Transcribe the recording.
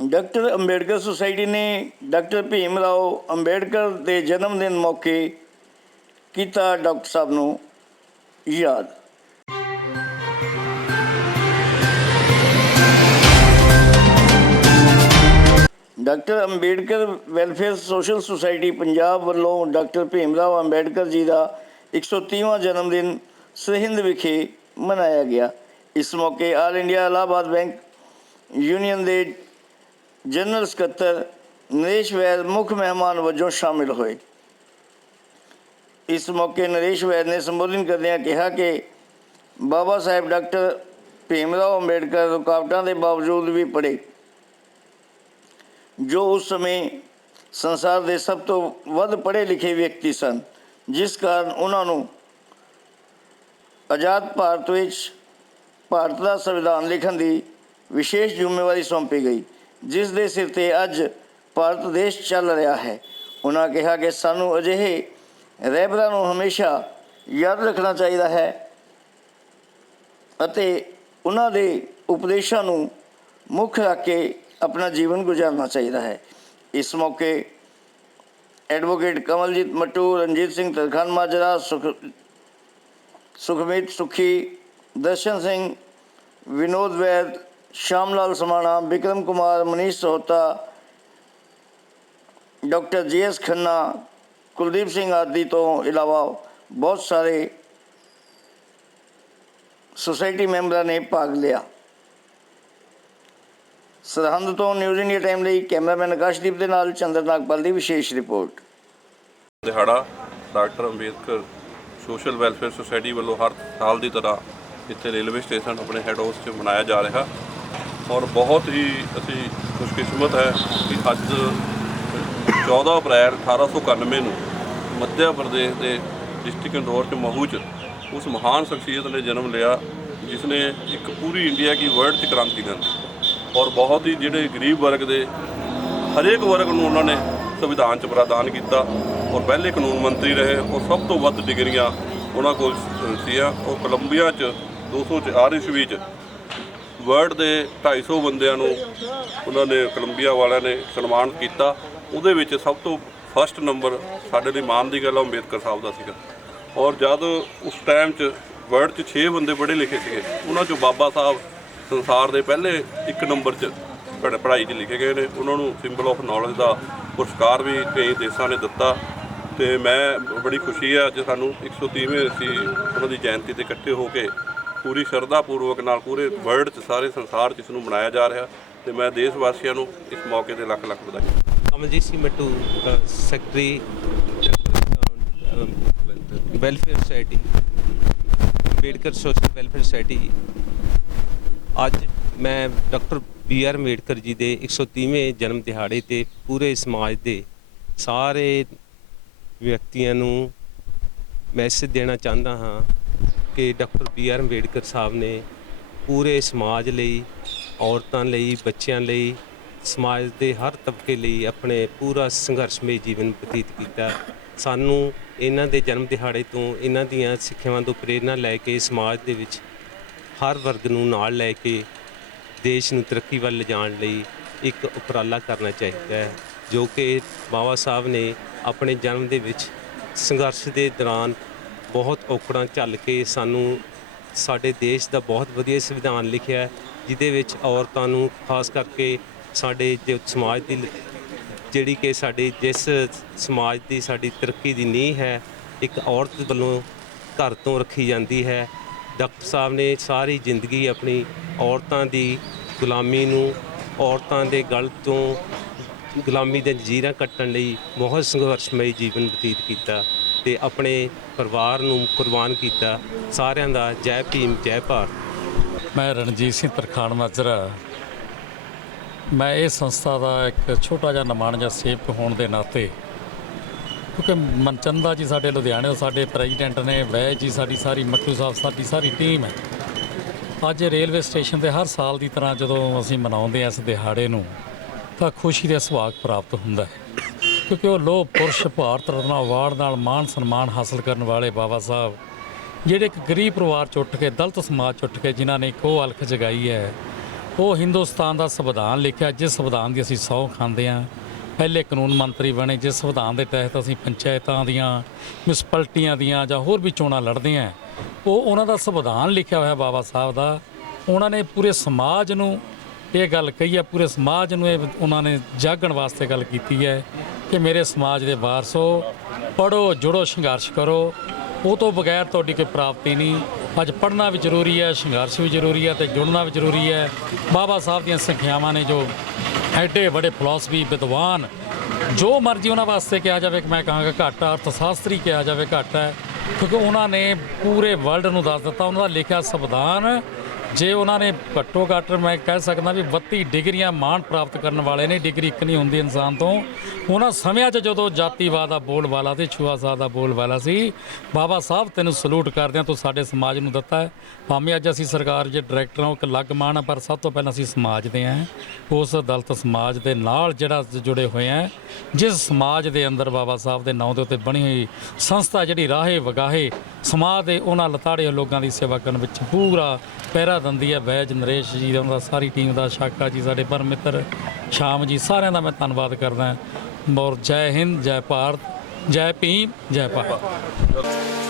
Doctor Ambedkar society ने doctor Bhim Rao Ambedkar के जन्मदिन मौके किया डॉक्टर साहब नूं याद। Doctor Ambedkar welfare social society Punjab वालों डॉक्टर भीम राव अंबेडकर जी का 130वां जन्मदिन सरहिंद विखे मनाया गया। इस मौके आल इंडिया इलाहाबाद बैंक यूनियन के जनरल सकत्तर नरेश वैद मुख्य मेहमान वजों शामिल हुए। इस मौके नरेश वैद ने संबोधन करदे कहा कि बाबा साहब डॉक्टर भीम राव अंबेडकर रुकावटों के बावजूद भी पढ़े, जो उस समय संसार के सब तो वध पढ़े लिखे व्यक्ति सन, जिस कारण उन्होंने आज़ाद भारत विच भारत का संविधान लिखण की विशेष जिम्मेवारी सौंपी गई, जिस दे सिर ते अज भारत देश चल रहा है। उन्होंने कहा कि सानू अजिहे रहबरां नूं हमेशा याद रखना चाहिए है अते उन्हां दे उपदेशों नूं मुख रख के अपना जीवन गुजारना चाहिए है। इस मौके एडवोकेट कमलजीत मट्टू, रणजीत सिंह तरखान माजरा, सुखमीत सुखी, दर्शन सिंह, विनोद वैद, श्यामलाल समाणा, विक्रम कुमार, मनीष सोहता, डॉक्टर JS खन्ना, कुलदीप सिंह आदि तो इलावा बहुत सारे सोसाइटी मैंबर ने भाग लिया। सरहंद तो न्यूज़ इंडिया टाइम ਲਈ कैमरामैन आकाशदीप ਦੇ ਨਾਲ ਚੰਦਰ ਨਾਗਪਾਲ ਦੀ ਵਿਸ਼ੇਸ਼ ਰਿਪੋर्ट। ਦਿਹਾੜਾ doctor Ambedkar social welfare society वालों हर साल की तरह इतने रेलवे स्टेशन अपने हैड हाउस से मनाया जा रहा और बहुत ही असी खुशकिस्मत है कि अज 14 अप्रैल 1891 ਨੂੰ मध्य प्रदेश के डिस्ट्रिक्ट इंदौर के महू च उस महान शख्सियत ने जन्म लिया जिसने एक पूरी इंडिया की वर्ल्ड च क्रांति ली और बहुत ही जोड़े गरीब वर्ग के हरेक वर्ग को उन्होंने संविधान च प्रदान किया और पहले कानून मंत्री रहे और सब तो वध डिग्रियां उन्होंने कोल सीआं और कोलंबिया च 204 ईस्वी च वर्ल्ड के 250 बंदियां नूं उन्होंने कोलंबिया वालियां ने सन्मानित किया। उहदे विच सब तो फस्ट नंबर साडे लई माण दी गल अंबेडकर साहब का सीगा और जद उस टाइम च वर्ल्ड च 6 बंदे पढ़े लिखे थे, उन्होंने चों बाबा साहब संसार के पहले 1 नंबर च पढ़ाई च लिखे गए हैं। उन्होंने सिंबल ऑफ नॉलेज का पुरस्कार भी कई देशों ने दिता तो मैं बड़ी खुशी है अज सानू 130वें असी उन्होंने जयंती से इकट्ठे होकर पूरी श्रद्धा पूर्वक नाल पूरे वर्ल्ड च सारे संसार च इसनूं मनाया जा रहा तो मैं देशवासियों को इस मौके पर लख लख बधाई। Kamaljit Singh Mattu secretary welfare society Ambedkar social welfare society. अज मैं डॉक्टर BR अंबेडकर जी के 130वें जन्म दिहाड़े ते पूरे समाज के सारे व्यक्तियों मैसेज देना चाहता हाँ कि डॉक्टर BR अंबेडकर साहब ने पूरे समाज लई, औरतों लई, बच्चों लई, समाज के हर तबके लई अपने पूरा संघर्षमय जीवन बतीत किया। सानू इन्हां दे जन्म दिहाड़े तो इन्हां दीयां सिੱਖਿਆਵਾਂ तो प्रेरणा लैके समाज दे विच हर वर्ग नूं नाल लैके देश नूं तरक्की ਵੱਲ ਲਿਜਾਣ ਲਈ एक उपराला करना चाहिए है, जो कि बाबा साहब ने अपने जन्म दे विच संघर्ष के दौरान बहुत औकड़ां झੱਲ के सानू साडे देश का बहुत वधिया संविधान लिखिया है, जिहदे विच औरतां नूं खास करके साडे जो समाज की जिहड़ी कि साडे जिस समाज की साडी तरक्की की नींह है एक औरत वालों घर तो रखी जाती है। डॉक्टर साहब ने सारी जिंदगी अपनी औरतों की गुलामी नूं, औरतों के गल तो गुलामी के जंजीरां कट्टण लई बहुत संघर्षमय जीवन बतीत किया ते अपने परिवार नूं कुर्बान किया। सारिਆਂ ਦਾ जय भीम जय भारत। मैं रणजीत सिंह तरखान माजरा, मैं इस संस्था का एक छोटा जिहा नमाण जिहा सेवक होने के नाते, क्योंकि मनचंदा जी साडे लुधियाणे साडे प्रेजिडेंट ने, वैद जी साडी सारी, मट्टू साहब साडी सारी टीम है। अज रेलवे स्टेशन पर हर साल की तरह जो असीं मनाउंदे इस दिहाड़े नूं तां खुशी का सुभाग प्राप्त हुंदा है, क्योंकि वो लोह पुरुष भारत रत्न अवार्ड नाल मान सन्मान हासिल करने वाले बाबा साहब जिहड़े एक गरीब परिवार च उठ के, दलित समाज च उठ के जिन्हां ने एक वो अलख जगाई है ਉਹ ਹਿੰਦੁਸਤਾਨ ਦਾ ਸੰਵਿਧਾਨ ਲਿਖਿਆ, ਜਿਸ ਸੰਵਿਧਾਨ ਦੀ ਅਸੀਂ ਸਹੁੰ ਖਾਂਦੇ ਹਾਂ। ਪਹਿਲੇ ਕਾਨੂੰਨ ਮੰਤਰੀ ਬਣੇ, ਜਿਸ ਸੰਵਿਧਾਨ ਦੇ ਤਹਿਤ ਅਸੀਂ ਪੰਚਾਇਤਾਂ ਦੀਆਂ, ਮਿਊਨਿਸਪੈਲਿਟੀਆਂ ਦੀਆਂ ਜਾਂ ਹੋਰ ਵੀ ਚੋਣਾਂ ਲੜਦੇ ਹਾਂ। ਉਹ ਉਹਨਾਂ ਦਾ ਸੰਵਿਧਾਨ ਲਿਖਿਆ ਹੋਇਆ ਬਾਬਾ ਸਾਹਿਬ ਦਾ। ਉਹਨਾਂ ਨੇ ਪੂਰੇ ਸਮਾਜ ਨੂੰ ਇਹ ਗੱਲ ਕਹੀ ਹੈ, ਪੂਰੇ ਸਮਾਜ ਨੂੰ ਇਹ ਉਹਨਾਂ ਨੇ ਜਾਗਣ ਵਾਸਤੇ ਗੱਲ ਕੀਤੀ ਹੈ ਕਿ ਮੇਰੇ ਸਮਾਜ ਦੇ ਵਾਰਸੋ, ਪੜ੍ਹੋ, ਜੁੜੋ, ਸੰਘਰਸ਼ ਕਰੋ। ਉਹ ਤੋਂ ਬਗੈਰ ਤੁਹਾਡੀ ਕੋਈ ਪ੍ਰਾਪਤੀ ਨਹੀਂ। ਅੱਜ ਪੜ੍ਹਨਾ ਵੀ ਜ਼ਰੂਰੀ ਹੈ, ਸੰਘਰਸ਼ ਵੀ ਜ਼ਰੂਰੀ ਹੈ ਅਤੇ ਜੁੜਨਾ ਵੀ ਜ਼ਰੂਰੀ ਹੈ। ਬਾਬਾ ਸਾਹਿਬ ਦੀਆਂ ਸਿੱਖਿਆਵਾਂ ਨੇ ਜੋ ਐਡੇ ਵੱਡੇ ਫਿਲਾਸਫੀ ਵਿਦਵਾਨ, ਜੋ ਮਰਜ਼ੀ ਉਹਨਾਂ ਵਾਸਤੇ ਕਿਹਾ ਜਾਵੇ ਕਿ ਮੈਂ ਕਹਾਂਗਾ ਘੱਟ ਆ, ਅਰਥ ਸ਼ਾਸਤਰੀ ਕਿਹਾ ਜਾਵੇ ਘੱਟ ਹੈ, ਕਿਉਂਕਿ ਉਹਨਾਂ ਨੇ ਪੂਰੇ ਵਰਲਡ ਨੂੰ ਦੱਸ ਦਿੱਤਾ। ਉਹਨਾਂ ਦਾ ਲਿਖਿਆ ਸੰਵਿਧਾਨ, ਜੇ ਉਹਨਾਂ ਨੇ ਘੱਟੋ ਘੱਟ ਮੈਂ ਕਹਿ ਸਕਦਾ ਵੀ 32 ਡਿਗਰੀਆਂ ਮਾਣ ਪ੍ਰਾਪਤ ਕਰਨ ਵਾਲੇ ਨੇ। ਡਿਗਰੀ ਇੱਕ ਨਹੀਂ ਹੁੰਦੀ ਇਨਸਾਨ ਤੋਂ। ਉਹਨਾਂ ਸਮਿਆਂ 'ਚ ਜਦੋਂ ਜਾਤੀਵਾਦ ਦਾ ਬੋਲਬਾਲਾ ਤੇ ਛੂਆਛਾਤ ਦਾ ਬੋਲਬਾਲਾ ਸੀ, ਬਾਬਾ ਸਾਹਿਬ ਤੈਨੂੰ ਸਲੂਟ ਕਰਦੇ ਹਾਂ, ਤੂੰ ਸਾਡੇ ਸਮਾਜ ਨੂੰ ਦਿੱਤਾ ਹੈ। ਭਾਵੇਂ ਅੱਜ ਅਸੀਂ ਸਰਕਾਰ ਜੇ ਡਾਇਰੈਕਟਰ ਹਾਂ, ਉਹ ਇੱਕ ਅਲੱਗ ਮਾਣ ਹੈ, ਪਰ ਸਭ ਤੋਂ ਪਹਿਲਾਂ ਅਸੀਂ ਸਮਾਜ ਦੇ ਹਾਂ। ਉਸ ਦਲਿਤ ਸਮਾਜ ਦੇ ਨਾਲ ਜਿਹੜਾ ਜੁੜੇ ਹੋਏ ਹਾਂ, ਜਿਸ ਸਮਾਜ ਦੇ ਅੰਦਰ ਬਾਬਾ ਸਾਹਿਬ ਦੇ ਨਾਂ ਦੇ ਉੱਤੇ ਬਣੀ ਹੋਈ ਸੰਸਥਾ ਜਿਹੜੀ ਰਾਹੇ ਵਗਾਹੇ ਸਮਾਜ ਦੇ ਉਹਨਾਂ ਲਤਾੜੇ ਲੋਕਾਂ ਦੀ ਸੇਵਾ ਕਰਨ ਵਿੱਚ ਪੂਰਾ ਪਹਿਰਾ ਦਿੰਦੀ ਹੈ। ਵੈਜ ਨਰੇਸ਼ ਜੀ ਦਾ, ਉਹਨਾਂ ਦਾ ਸਾਰੀ ਟੀਮ ਦਾ, ਸ਼ਾਕਾ ਜੀ ਸਾਡੇ ਪਰਮ ਮਿੱਤਰ, ਸ਼ਾਮ ਜੀ, ਸਾਰਿਆਂ ਦਾ ਮੈਂ ਧੰਨਵਾਦ ਕਰਦਾ। ਔਰ ਜੈ ਹਿੰਦ, ਜੈ ਭਾਰਤ, ਜੈ ਭੀਮ, ਜੈ ਭਾਰਤ।